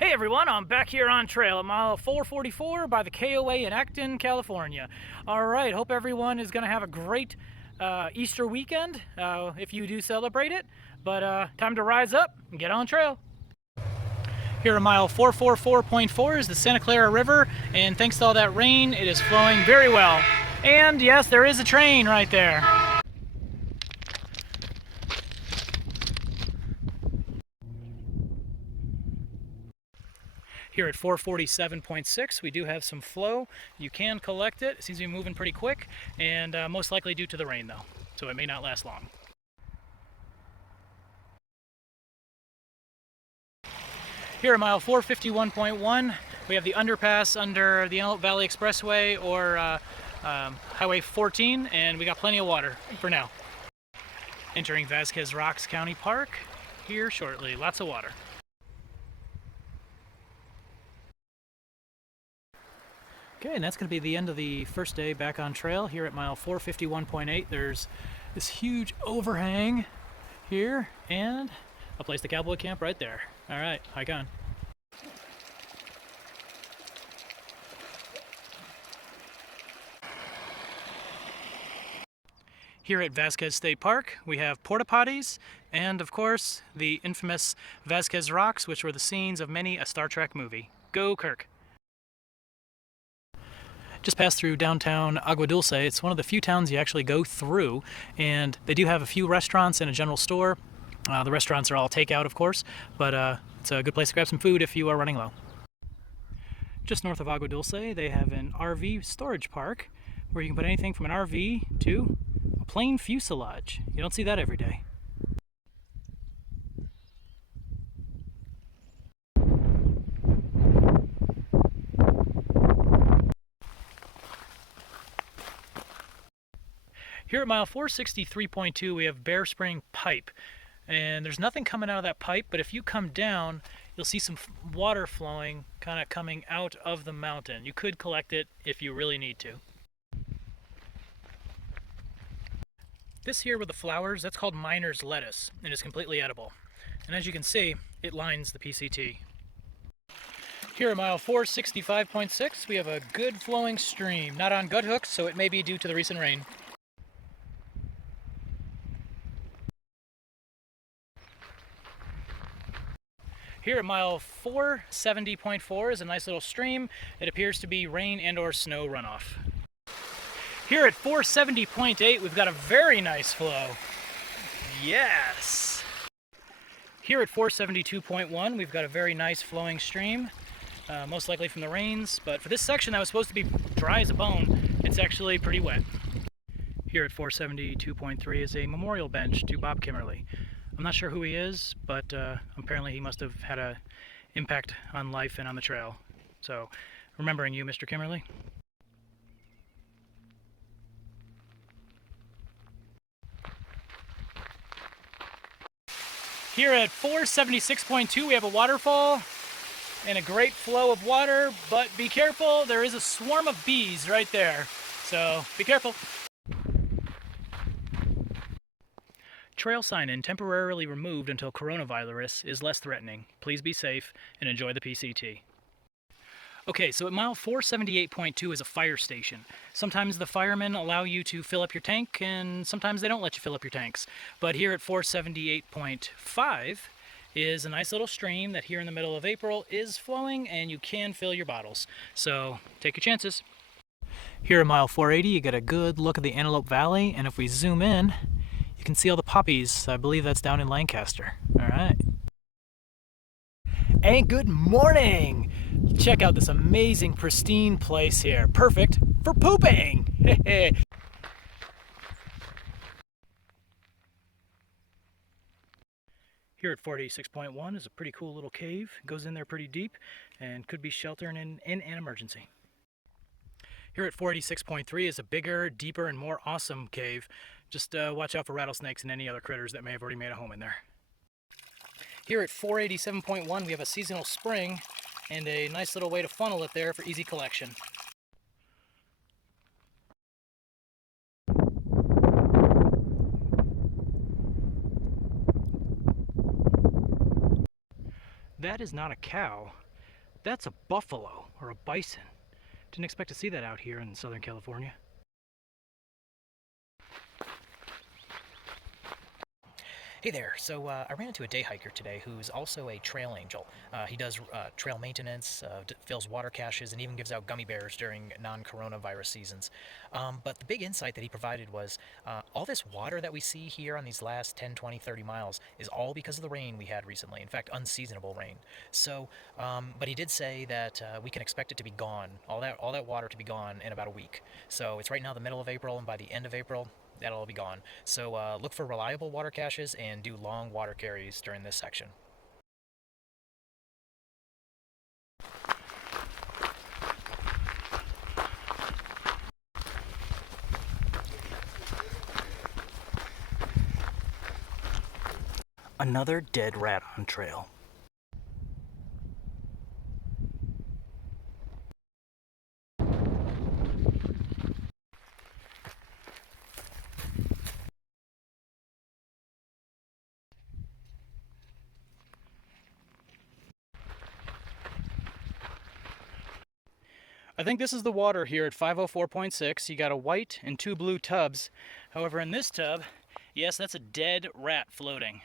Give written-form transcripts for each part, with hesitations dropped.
Hey everyone, I'm back here on trail at mile 444 by the KOA in Acton, California. Alright, hope everyone is going to have a great Easter weekend if you do celebrate it. But time to rise up and get on trail. Here at mile 444.4 is the Santa Clara River, and thanks to all that rain, it is flowing very well. And yes, there is a train right there. Here at 447.6, we do have some flow. You can collect it. It seems to be moving pretty quick, and most likely due to the rain, though, so it may not last long. Here at mile 451.1, we have the underpass under the Antelope Valley Expressway, or Highway 14, and we got plenty of water for now. Entering Vasquez Rocks County Park here shortly. Lots of water. Okay, and that's going to be the end of the first day back on trail here at mile 451.8. There's this huge overhang here and a place to cowboy camp right there. All right, hike on. Here at Vasquez State Park, we have porta potties and, of course, the infamous Vasquez Rocks, which were the scenes of many a Star Trek movie. Go Kirk! Just passed through downtown Agua Dulce. It's one of the few towns you actually go through, and they do have a few restaurants and a general store. The restaurants are all takeout, of course, but it's a good place to grab some food if you are running low. Just north of Agua Dulce, they have an RV storage park where you can put anything from an RV to a plain fuselage. You don't see that every day. Here at mile 463.2, we have Bear Spring Pipe, and there's nothing coming out of that pipe, but if you come down, you'll see some water flowing, kind of coming out of the mountain. You could collect it if you really need to. This here with the flowers, that's called miner's lettuce, and it's completely edible. And as you can see, it lines the PCT. Here at mile 465.6, we have a good flowing stream, not on gut hooks, so it may be due to the recent rain. Here at mile 470.4 is a nice little stream. It appears to be rain and or snow runoff. Here at 470.8 we've got a very nice flow. Yes! Here at 472.1 we've got a very nice flowing stream, most likely from the rains, but for this section that was supposed to be dry as a bone, it's actually pretty wet. Here at 472.3 is a memorial bench to Bob Kimmerly. I'm not sure who he is, but apparently he must have had an impact on life and on the trail. So, remembering you, Mr. Kimmerly. Here at 476.2 we have a waterfall and a great flow of water, but be careful, there is a swarm of bees right there. So, be careful. Trail sign-in temporarily removed until coronavirus is less threatening. Please be safe and enjoy the PCT. Okay, so at mile 478.2 is a fire station. Sometimes the firemen allow you to fill up your tank, and sometimes they don't let you fill up your tanks. But here at 478.5 is a nice little stream that here in the middle of April is flowing, and you can fill your bottles. So take your chances. Here at mile 480 you get a good look at the Antelope Valley, and if we zoom in, you can see all the poppies. I believe that's down in Lancaster. All right. And good morning! Check out this amazing, pristine place here. Perfect for pooping! Here at 486.1 is a pretty cool little cave. It goes in there pretty deep and could be sheltering in an emergency. Here at 486.3 is a bigger, deeper, and more awesome cave. Just watch out for rattlesnakes and any other critters that may have already made a home in there. Here at 487.1 we have a seasonal spring and a nice little way to funnel it there for easy collection. That is not a cow. That's a buffalo or a bison. Didn't expect to see that out here in Southern California. Hey there, so I ran into a day hiker today who's also a trail angel. He does trail maintenance, fills water caches, and even gives out gummy bears during non-coronavirus seasons. But the big insight that he provided was all this water that we see here on these last 10, 20, 30 miles is all because of the rain we had recently. In fact, unseasonable rain. So, but he did say that we can expect it to be gone, all that water to be gone in about a week. So it's right now the middle of April, and by the end of April, that'll all be gone. So look for reliable water caches and do long water carries during this section. Another dead rat on trail. I think this is the water here at 504.6. You got a white and two blue tubs. However, in this tub, yes, that's a dead rat floating.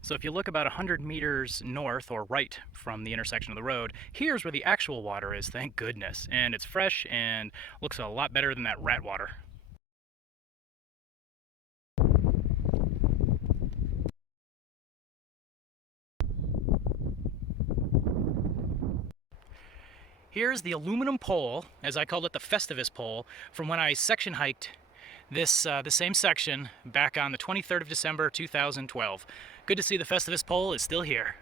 So if you look about 100 meters north or right from the intersection of the road, here's where the actual water is, thank goodness. And it's fresh and looks a lot better than that rat water. Here's the aluminum pole, as I called it, the Festivus pole, from when I section hiked this the same section back on the 23rd of December 2012. Good to see the Festivus pole is still here.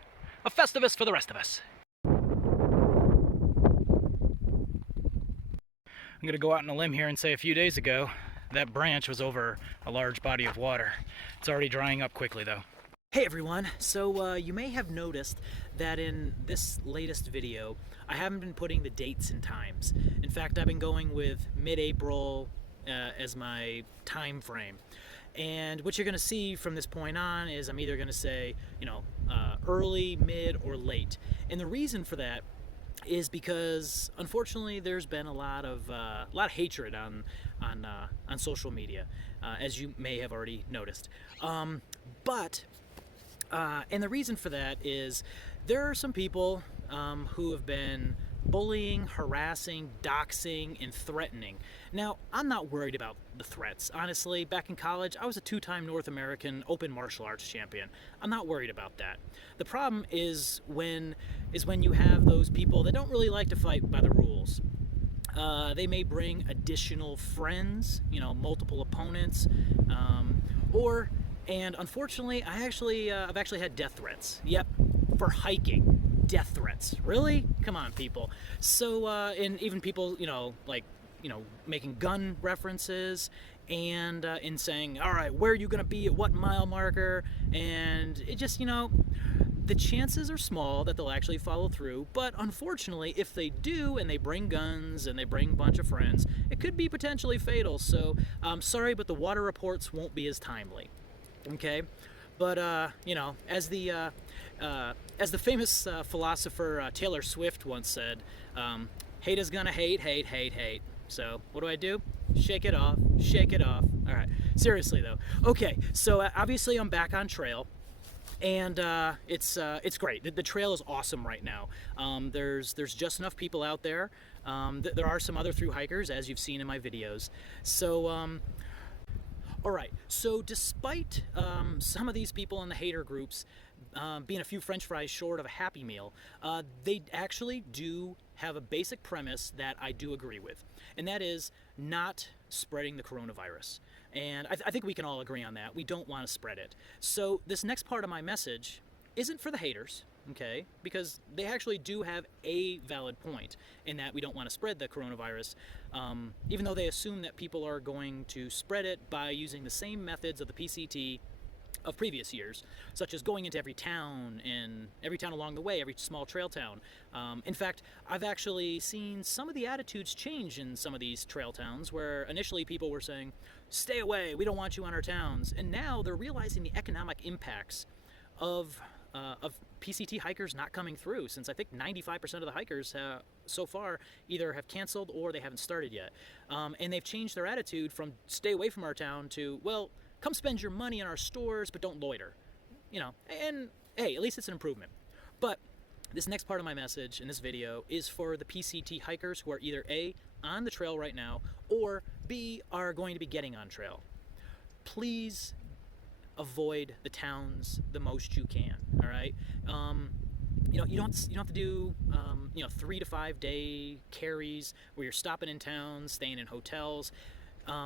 A Festivus for the rest of us. I'm gonna go out on a limb here and say a few days ago that branch was over a large body of water. It's already drying up quickly though. Hey everyone, so you may have noticed that in this latest video I haven't been putting the dates and times. In fact, I've been going with mid-April as my time frame. And what you're going to see from this point on is I'm either going to say, early, mid, or late. And the reason for that is because unfortunately there's been a lot of hatred on social media, as you may have already noticed. And the reason for that is there are some people who have been bullying, harassing, doxing, and threatening. Now, I'm not worried about the threats. Honestly, back in college, I was a two-time North American open martial arts champion. I'm not worried about that. The problem is when you have those people that don't really like to fight by the rules. They may bring additional friends, multiple opponents, and unfortunately, I've actually had death threats. Yep, for hiking. Death threats. Really? Come on, people. So, and even people, making gun references and in saying, all right, where are you going to be at what mile marker? And it just, the chances are small that they'll actually follow through. But unfortunately, if they do and they bring guns and they bring a bunch of friends, it could be potentially fatal. So I'm sorry, but the water reports won't be as timely. Okay? But, as the famous philosopher Taylor Swift once said, hate is gonna hate, hate, hate, hate. So what do? Shake it off, shake it off. All right, seriously though. Okay, so obviously I'm back on trail. And it's great. The trail is awesome right now. There's just enough people out there. There are some other thru hikers, as you've seen in my videos. So all right, so despite some of these people in the hater groups being a few french fries short of a Happy Meal, they actually do have a basic premise that I do agree with, and that is not spreading the coronavirus. And I think we can all agree on that. We don't want to spread it. So this next part of my message isn't for the haters, okay? Because they actually do have a valid point in that we don't want to spread the coronavirus, even though they assume that people are going to spread it by using the same methods of the PCT of previous years, such as going into every town along the way, every small trail town. In fact, I've actually seen some of the attitudes change in some of these trail towns where initially people were saying, stay away, we don't want you on our towns. And now they're realizing the economic impacts of of PCT hikers not coming through, since I think 95% of the hikers so far either have canceled or they haven't started yet. And they've changed their attitude from stay away from our town to, well, come spend your money in our stores, but don't loiter. You know, and hey, at least it's an improvement. But this next part of my message in this video is for the PCT hikers who are either A, on the trail right now, or B, are going to be getting on trail. Please avoid the towns the most you can, all right? You know, you don't have to do 3 to 5 day carries where you're stopping in towns, staying in hotels,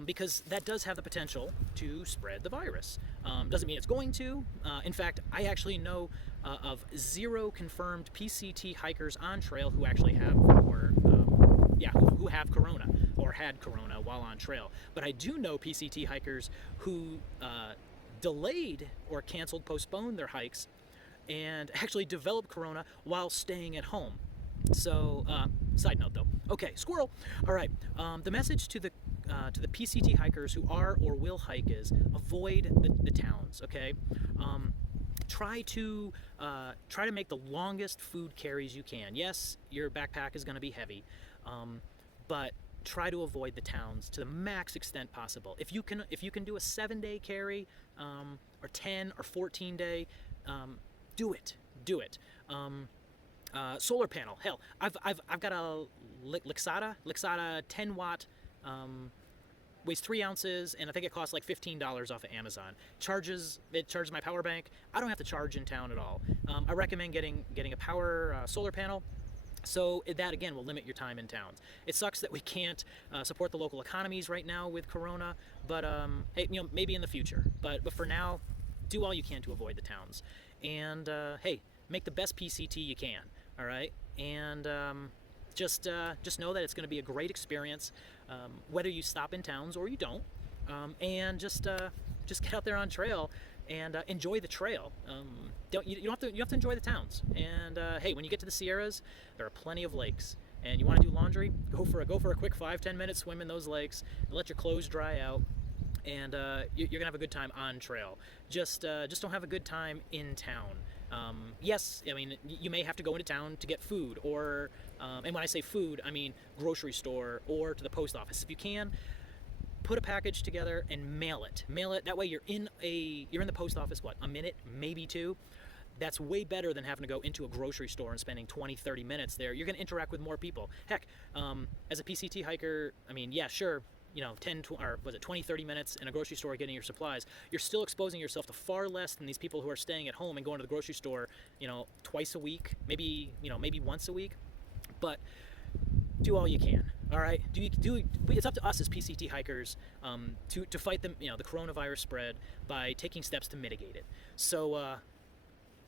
because that does have the potential to spread the virus. Doesn't mean it's going to. In fact, I actually know of 0 confirmed PCT hikers on trail who actually have, who have corona or had corona while on trail. But I do know PCT hikers who delayed or canceled, postponed their hikes, and actually developed corona while staying at home. So, side note though. Okay, squirrel. All right. The message to the PCT hikers who are or will hike is avoid the towns. Okay. Try to make the longest food carries you can. Yes, your backpack is going to be heavy, but try to avoid the towns to the max extent possible. If you can do a 7-day carry, or 10 or 14 day, do it. Solar panel. Hell, I've got a Lixada 10 watt, weighs 3 ounces, and I think it costs like $15 off of Amazon. It charges my power bank. I don't have to charge in town at all. I recommend getting a power solar panel. So that again will limit your time in towns. It sucks that we can't support the local economies right now with Corona, but hey, maybe in the future. But for now, do all you can to avoid the towns, and hey, make the best PCT you can. All right, and just know that it's going to be a great experience, whether you stop in towns or you don't, and just get out there on trail and enjoy the trail. You have to enjoy the towns. And hey, when you get to the Sierras, there are plenty of lakes, and you want to do laundry, go for a quick 5-10 minute swim in those lakes, and let your clothes dry out, and you're gonna have a good time on trail. Just don't have a good time in town. Yes, I mean, you may have to go into town to get food, or and when I say food, I mean grocery store or to the post office if you can. Put a package together and mail it. That way you're in the post office, what, a minute, maybe 2. That's way better than having to go into a grocery store and spending 20-30 minutes there. You're going to interact with more people. Heck, as a PCT hiker, I mean, yeah, sure, 20-30 minutes in a grocery store getting your supplies. You're still exposing yourself to far less than these people who are staying at home and going to the grocery store, twice a week, maybe once a week. But do all you can. All right. It's up to us as PCT hikers to fight the coronavirus spread by taking steps to mitigate it. So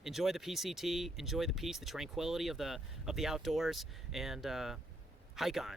enjoy the PCT, enjoy the peace, the tranquility of the outdoors, and hike on.